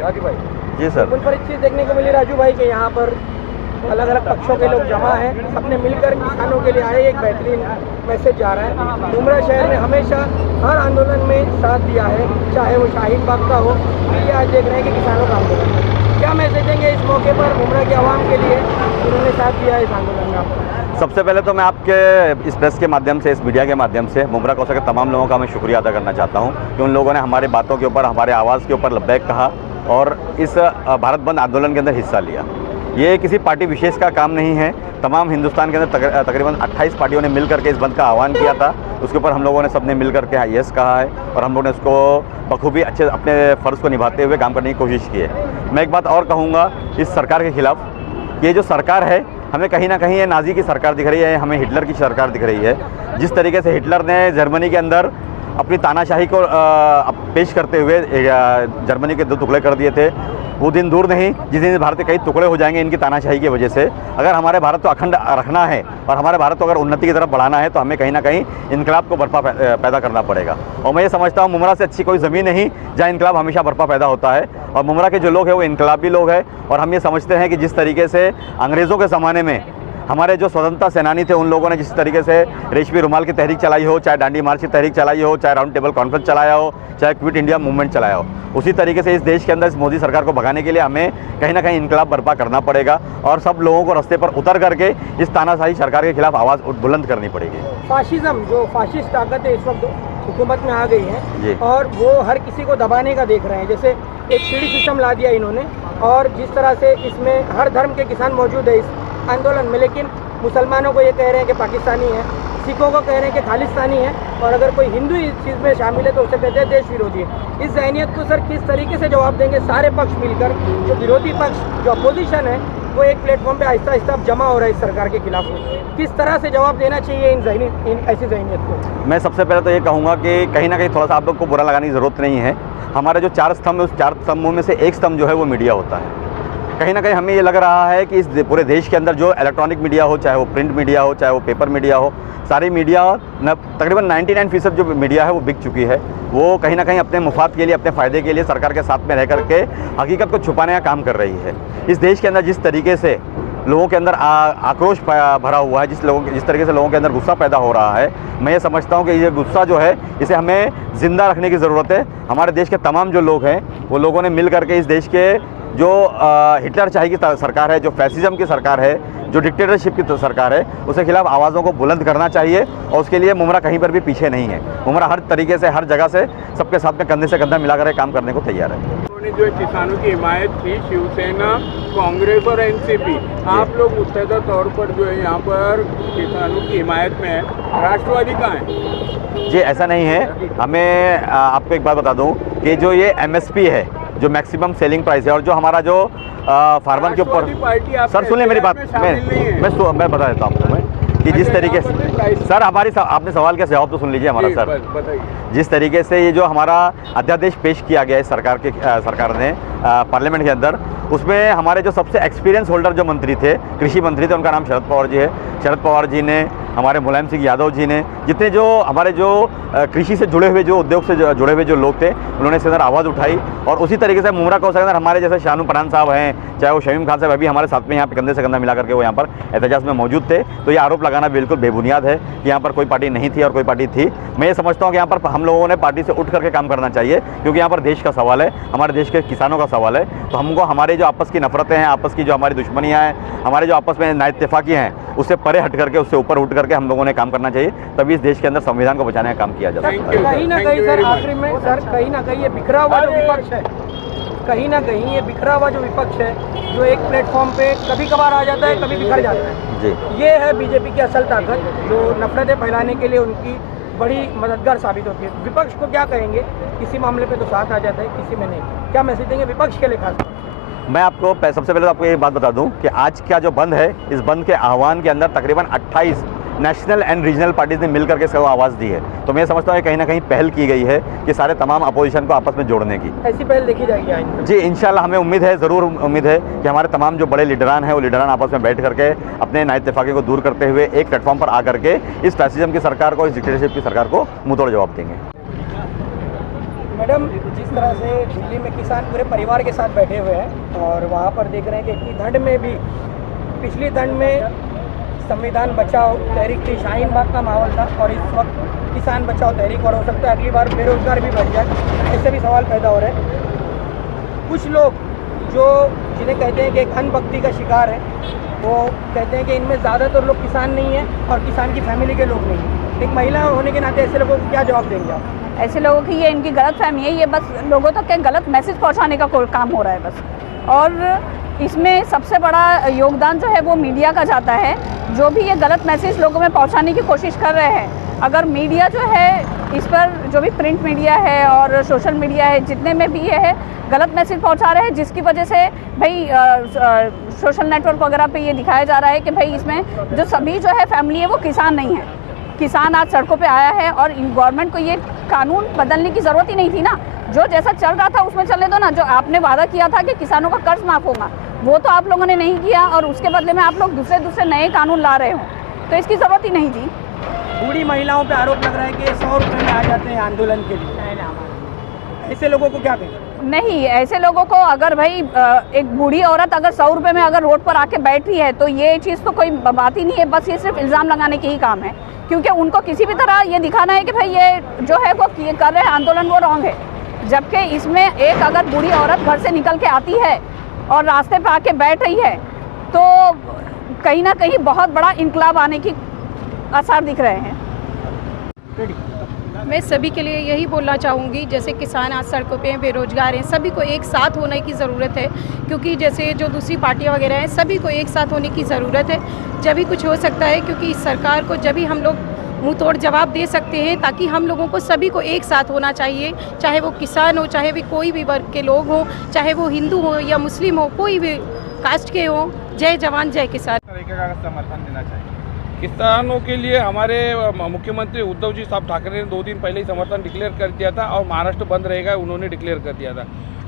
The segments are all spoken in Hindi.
राजू भाई जी सर। उन पर एक चीज़ देखने को मिली राजू भाई के यहाँ पर अलग अलग पक्षों के लोग जमा हैं, सबने मिलकर किसानों के लिए आए। एक बेहतरीन मैसेज जा रहा है। मुमरा शहर ने हमेशा हर आंदोलन में साथ दिया है, चाहे वो शाहीन बाग का हो, ये आज देख रहे हैं कि किसानों का आंदोलन है। क्या मैसेज देंगे इस मौके पर मुमरा के आवाम के लिए उन्होंने साथ दिया है इस आंदोलन में आपको? सबसे पहले तो मैं आपके इस प्रेस के माध्यम से, इस मीडिया के माध्यम से मुमरा कौशल के तमाम लोगों का मैं शुक्रिया अदा करना चाहता हूं कि उन लोगों ने हमारी बातों के ऊपर, हमारे आवाज़ के ऊपर लब्बैक कहा और इस भारत बंद आंदोलन के अंदर हिस्सा लिया। ये किसी पार्टी विशेष का काम नहीं है। तमाम हिंदुस्तान के अंदर तकरीबन 28 पार्टियों ने मिल करके इस बंद का आह्वान किया था। उसके ऊपर हम लोगों ने सबने मिल करके यस कहा है और हम लोगों ने उसको बखूबी अच्छे अपने फ़र्ज़ को निभाते हुए काम करने की कोशिश की है। मैं एक बात और कहूँगा इस सरकार के ख़िलाफ़, ये जो सरकार है हमें कहीं ना कहीं ये नाज़ी की सरकार दिख रही है, हमें हिटलर की सरकार दिख रही है। जिस तरीके से हिटलर ने जर्मनी के अंदर अपनी तानाशाही को पेश करते हुए जर्मनी के 2 टुकड़े कर दिए थे, वो दिन दूर नहीं जिस दिन भारत के कई टुकड़े हो जाएंगे इनकी तानाशाही की वजह से। अगर हमारे भारत को अखंड रखना है और हमारे भारत को अगर उन्नति की तरफ बढ़ाना है तो हमें कहीं ना कहीं इनकलाब को बर्पा पैदा करना पड़ेगा। और मैं ये समझता हूँ मुमरा से अच्छी कोई ज़मीन नहीं जहाँ इनकलाब हमेशा बर्पा पैदा होता है। और मुमरा के जो लोग हैं वो इनकलाबी लोग हैं और हम ये समझते हैं कि जिस तरीके से अंग्रेज़ों के ज़माने में हमारे जो स्वतंत्रता सेनानी थे उन लोगों ने जिस तरीके से रेशमी रुमाल की तहरीक चलाई हो, चाहे डांडी मार्च की तहरीक चलाई हो, चाहे राउंड टेबल कॉन्फ्रेंस चलाया हो, चाहे क्विट इंडिया मूवमेंट चलाया हो, उसी तरीके से इस देश के अंदर इस मोदी सरकार को भगाने के लिए हमें कहीं ना कहीं इनकलाब बर्पा करना पड़ेगा और सब लोगों को रास्ते पर उतर करके इस तानाशाही सरकार के खिलाफ आवाज़ बुलंद करनी पड़ेगी। फाशिज्म जो फाशिस्ट ताकत है इस वक्त हुकूमत में आ गई है और वो हर किसी को दबाने का देख रहे हैं। जैसे एक सीढ़ी सिस्टम ला दिया इन्होंने और जिस तरह से इसमें हर धर्म के किसान मौजूद है इस आंदोलन में, लेकिन मुसलमानों को ये कह रहे हैं कि पाकिस्तानी है, सिखों को कह रहे हैं कि खालिस्तानी है और अगर कोई हिंदू इस चीज़ में शामिल है तो उसे कहते हैं देश विरोधी है। इस जहनीत को सर किस तरीके से जवाब देंगे सारे पक्ष मिलकर? जो विरोधी पक्ष जो अपोजिशन है वो एक प्लेटफॉर्म पे आहिस्ता आहिस्ता जमा हो रहा है इस सरकार के खिलाफ, किस तरह से जवाब देना चाहिए इन ऐसी जहनीत को? मैं सबसे पहले तो ये कहूँगा कि कहीं ना कहीं थोड़ा सा आप लोग को बुरा लगाने की ज़रूरत नहीं है। हमारे जो 4 स्तंभ है उस 4 स्तंभों में से एक स्तंभ जो है वो मीडिया होता है। कहीं ना कहीं हमें ये लग रहा है कि इस पूरे देश के अंदर जो इलेक्ट्रॉनिक मीडिया हो, चाहे वो प्रिंट मीडिया हो, चाहे वो पेपर मीडिया हो, सारी मीडिया तकरीबन 99% जो मीडिया है वो बिक चुकी है। वो कहीं ना कहीं अपने मुफाद के लिए, अपने फ़ायदे के लिए सरकार के साथ में रह करके हकीकत को छुपाने का काम कर रही है। इस देश के अंदर जिस तरीके से लोगों के अंदर आक्रोश भरा हुआ है, जिस तरीके से लोगों के अंदर गुस्सा पैदा हो रहा है, मैं ये समझता हूँ कि ये गुस्सा जो है इसे हमें ज़िंदा रखने की ज़रूरत है। हमारे देश के तमाम जो लोग हैं वो लोगों ने मिल करके इस देश के जो हिटलर शाही की सरकार है, जो फैसिज्म की सरकार है, जो डिक्टेटरशिप की सरकार है, उसके खिलाफ आवाज़ों को बुलंद करना चाहिए और उसके लिए मुमरा कहीं पर भी पीछे नहीं है। मुमरा हर तरीके से, हर जगह से सबके साथ में कंधे से कंधा मिलाकर काम करने को तैयार है। उन्होंने जो किसानों की हिमायत की, शिवसेना, कांग्रेस और एनसीपी, आप लोग मुत्तहदा तौर पर जो है यहाँ पर किसानों की हिमायत में है, राष्ट्रवादी कहाँ है? जी ऐसा नहीं है। हमें आपको एक बात बता दूं कि जो ये MSP है, जो मैक्सिमम सेलिंग प्राइस है और जो हमारा जो फार्मर के ऊपर, सर सुनिए मेरी बात, मैं बता देता हूँ आपको कि जिस तरीके से सर आपने सवाल का जवाब तो सुन लीजिए हमारा सर। जिस तरीके से ये जो हमारा अध्यादेश पेश किया गया है सरकार ने पार्लियामेंट के अंदर, उसमें हमारे जो सबसे एक्सपीरियंस होल्डर जो मंत्री थे, कृषि मंत्री थे, उनका नाम शरद पवार जी है। शरद पवार जी ने, हमारे मुलायम सिंह यादव जी ने, जितने जो हमारे जो कृषि से जुड़े हुए, जो उद्योग से जुड़े हुए जो लोग थे, उन्होंने इसके अंदर आवाज़ उठाई। और उसी तरीके से मुमरा कौशल के अंदर हमारे जैसे शानू पठान साहब हैं, चाहे वो शमीम खान साहब अभी हमारे साथ में यहाँ पे कंधे से कंधा मिला करके वो यहाँ पर एहतजाज में मौजूद थे। तो ये आरोप लगाना बिल्कुल बेबुनियाद है कि यहाँ पर कोई पार्टी नहीं थी और कोई पार्टी थी। मैं ये समझता हूँ कि यहाँ पर हम लोगों ने पार्टी से उठ करके काम करना चाहिए, क्योंकि यहाँ पर देश का सवाल है, हमारे देश के किसानों का सवाल है। तो हमको हमारे जो आपस की नफरतें हैं, आपस की जो हमारी दुश्मनियाँ हैं, हमारे जो आपस में नाइत्तेफाकी हैं, उससे परे हट करके, उससे ऊपर उठ करके हम लोगों ने काम करना चाहिए। तभी इस देश के अंदर संविधान को बचाने का काम किया जा सकता है। कहीं ना कहीं सर आखिरी में सर कहीं ना कहीं ये बिखरा हुआ जो विपक्ष है, कहीं ना कहीं ये बिखरा हुआ जो विपक्ष है, जो एक प्लेटफॉर्म पे कभी कभार आ जाता है, कभी बिखर जाता है जी, ये है बीजेपी की असल ताकत, जो नफरतें फैलाने के लिए उनकी बड़ी मददगार साबित होती है। विपक्ष को क्या कहेंगे? किसी मामले पे तो साथ आ जाता है, किसी में नहीं। क्या मैसेज देंगे विपक्ष के लिए खास? मैं आपको सबसे पहले तो आपको ये बात बता दूं कि आज का जो बंद है, इस बंद के आह्वान के अंदर तकरीबन 28 नेशनल एंड रीजनल पार्टीज ने मिल करके इसको आवाज़ दी है। तो मैं समझता हूँ कि कहीं ना कहीं पहल की गई है कि सारे तमाम अपोजिशन को आपस में जोड़ने की। ऐसी पहल देखी जाएगी आइंदा? जी इंशाल्लाह, हमें उम्मीद है, ज़रूर उम्मीद है कि हमारे तमाम जो बड़े लीडरान हैं वो लीडरान आपस में बैठ करके अपने नाइत्तेफाकी को दूर करते हुए एक प्लेटफॉर्म पर आ करके इस फैसिज्म की सरकार को, इस डिक्टेटरशिप की सरकार को मुंहतोड़ जवाब देंगे। मैडम, जिस तरह से दिल्ली में किसान पूरे परिवार के साथ बैठे हुए हैं और वहाँ पर देख रहे हैं कि इतनी ठंड में भी, पिछली ठंड में संविधान बचाओ तहरीक थी, शाहीन बाग का माहौल था, और इस वक्त किसान बचाओ तहरीक, और हो सकता है अगली बार बेरोजगार भी बढ़ जाए, ऐसे भी सवाल पैदा हो रहे हैं। कुछ लोग जो जिन्हें कहते हैं कि एक अंधभक्ति का शिकार है, वो कहते हैं कि इनमें ज़्यादातर लोग किसान नहीं हैं और किसान की फैमिली के लोग नहीं हैं। एक महिला होने के नाते ऐसे लोगों को क्या जवाब देंगे आप? ऐसे लोगों की ये इनकी गलत फहमी है, ये बस लोगों तक के गलत मैसेज पहुंचाने का कोई काम हो रहा है बस। और इसमें सबसे बड़ा योगदान जो है वो मीडिया का जाता है, जो भी ये गलत मैसेज लोगों में पहुंचाने की कोशिश कर रहे हैं। अगर मीडिया जो है इस पर, जो भी प्रिंट मीडिया है और सोशल मीडिया है, जितने में भी ये है गलत मैसेज पहुंचा रहे हैं, जिसकी वजह से भाई सोशल नेटवर्क वगैरह पे ये दिखाया जा रहा है कि भाई इसमें जो सभी जो है फैमिली है वो किसान नहीं है। किसान आज सड़कों पे आया है और गवर्नमेंट को ये कानून बदलने की ज़रूरत ही नहीं थी ना। जो जैसा चल रहा था उसमें चलने दो ना। जो आपने वादा किया था कि किसानों का कर्ज माफ़ होगा, वो तो आप लोगों ने नहीं किया, और उसके बदले में आप लोग दूसरे नए कानून ला रहे हो, तो इसकी ज़रूरत ही नहीं थी। बूढ़ी महिलाओं पे आरोप लग रहा है कि 100 रुपये में आ जाते हैं आंदोलन के लिए, ऐसे लोगों को क्या कहें? नहीं, ऐसे लोगों को अगर भाई एक बूढ़ी औरत अगर 100 रुपये में अगर रोड पर आके बैठ रही है तो ये चीज़ तो कोई बात ही नहीं है, बस ये सिर्फ इल्ज़ाम लगाने के ही काम है। क्योंकि उनको किसी भी तरह ये दिखाना है कि भाई ये जो है वो कर रहे हैं आंदोलन वो रॉन्ग है। जबकि इसमें एक अगर बूढ़ी औरत घर से निकल के आती है और रास्ते पे आके बैठ रही है तो कहीं ना कहीं बहुत बड़ा इनकलाब आने की आसार दिख रहे हैं। मैं सभी के लिए यही बोलना चाहूँगी, जैसे किसान आज सड़कों पे हैं, बेरोजगार हैं, सभी को एक साथ होने की ज़रूरत है। क्योंकि जैसे जो दूसरी पार्टियां वगैरह हैं, सभी को एक साथ होने की ज़रूरत है, जब भी कुछ हो सकता है। क्योंकि इस सरकार को जब भी हम लोग मुंह तोड़ जवाब दे सकते हैं, ताकि हम लोगों को सभी को एक साथ होना चाहिए, चाहे वो किसान हो, चाहे भी कोई भी वर्ग के लोग हों, चाहे वो हिंदू हो या मुस्लिम हो, कोई भी कास्ट के हों। जय जवान जय किसान। तरीके का समर्थन देना चाहिए किसानों के लिए। हमारे मुख्यमंत्री उद्धव जी साहब ठाकरे ने 2 दिन पहले ही समर्थन डिक्लेयर कर दिया था, और महाराष्ट्र बंद रहेगा उन्होंने डिक्लेयर कर दिया था।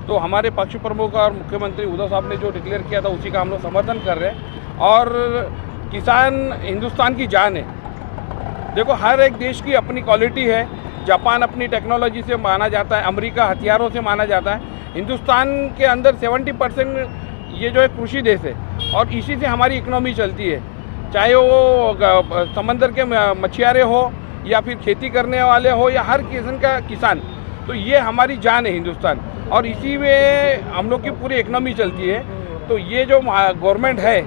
तो हमारे पक्ष प्रमुख और मुख्यमंत्री उद्धव साहब ने जो डिक्लेयर किया था उसी का हम लोग समर्थन कर रहे हैं। और किसान हिंदुस्तान की जान है। देखो, हर एक देश की अपनी क्वालिटी है। जापान अपनी टेक्नोलॉजी से माना जाता है, अमेरिका हथियारों से माना जाता है। हिंदुस्तान के अंदर 70% ये जो है कृषि देश है, और इसी से हमारी इकोनॉमी चलती है। चाहे वो समंदर के मछुआरे हो या फिर खेती करने वाले हो या हर किस्म का किसान, तो ये हमारी जान है हिंदुस्तान, और इसी में हम लोग की पूरी इकोनॉमी चलती है। तो ये जो गवर्नमेंट है,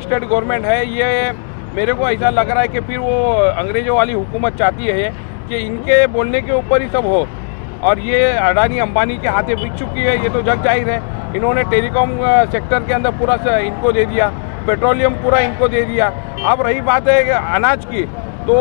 स्टेट गवर्नमेंट है, ये मेरे को ऐसा लग रहा है कि फिर वो अंग्रेज़ों वाली हुकूमत चाहती है कि इनके बोलने के ऊपर ही सब हो। और ये अडानी अंबानी के हाथे बिक चुकी है, ये तो जग जाहिर है। इन्होंने टेलीकॉम सेक्टर के अंदर पूरा इनको दे दिया, पेट्रोलियम पूरा इनको दे दिया। अब रही बात है अनाज की, तो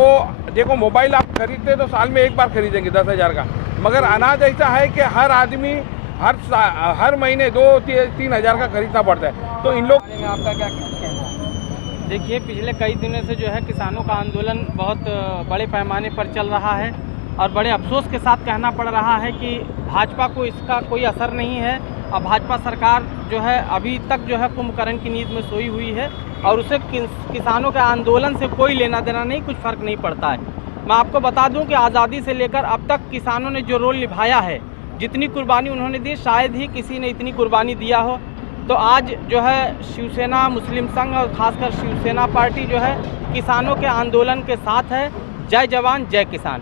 देखो मोबाइल आप खरीदते तो साल में एक बार खरीदेंगे 10,000 का, मगर अनाज ऐसा है कि हर आदमी हर महीने 2-3 हज़ार का खरीदना पड़ता है। तो इन लोग आपका क्या कहना है? देखिए, पिछले कई दिनों से जो है किसानों का आंदोलन बहुत बड़े पैमाने पर चल रहा है, और बड़े अफसोस के साथ कहना पड़ रहा है कि भाजपा को इसका कोई असर नहीं है। और भाजपा सरकार जो है अभी तक जो है कुंभकर्ण की नींद में सोई हुई है, और उसे किसानों के आंदोलन से कोई लेना देना नहीं, कुछ फ़र्क नहीं पड़ता है। मैं आपको बता दूं कि आज़ादी से लेकर अब तक किसानों ने जो रोल निभाया है, जितनी कुर्बानी उन्होंने दी, शायद ही किसी ने इतनी कुर्बानी दिया हो। तो आज जो है शिवसेना, मुस्लिम संघ और खासकर शिवसेना पार्टी जो है किसानों के आंदोलन के साथ है। जय जवान जय किसान।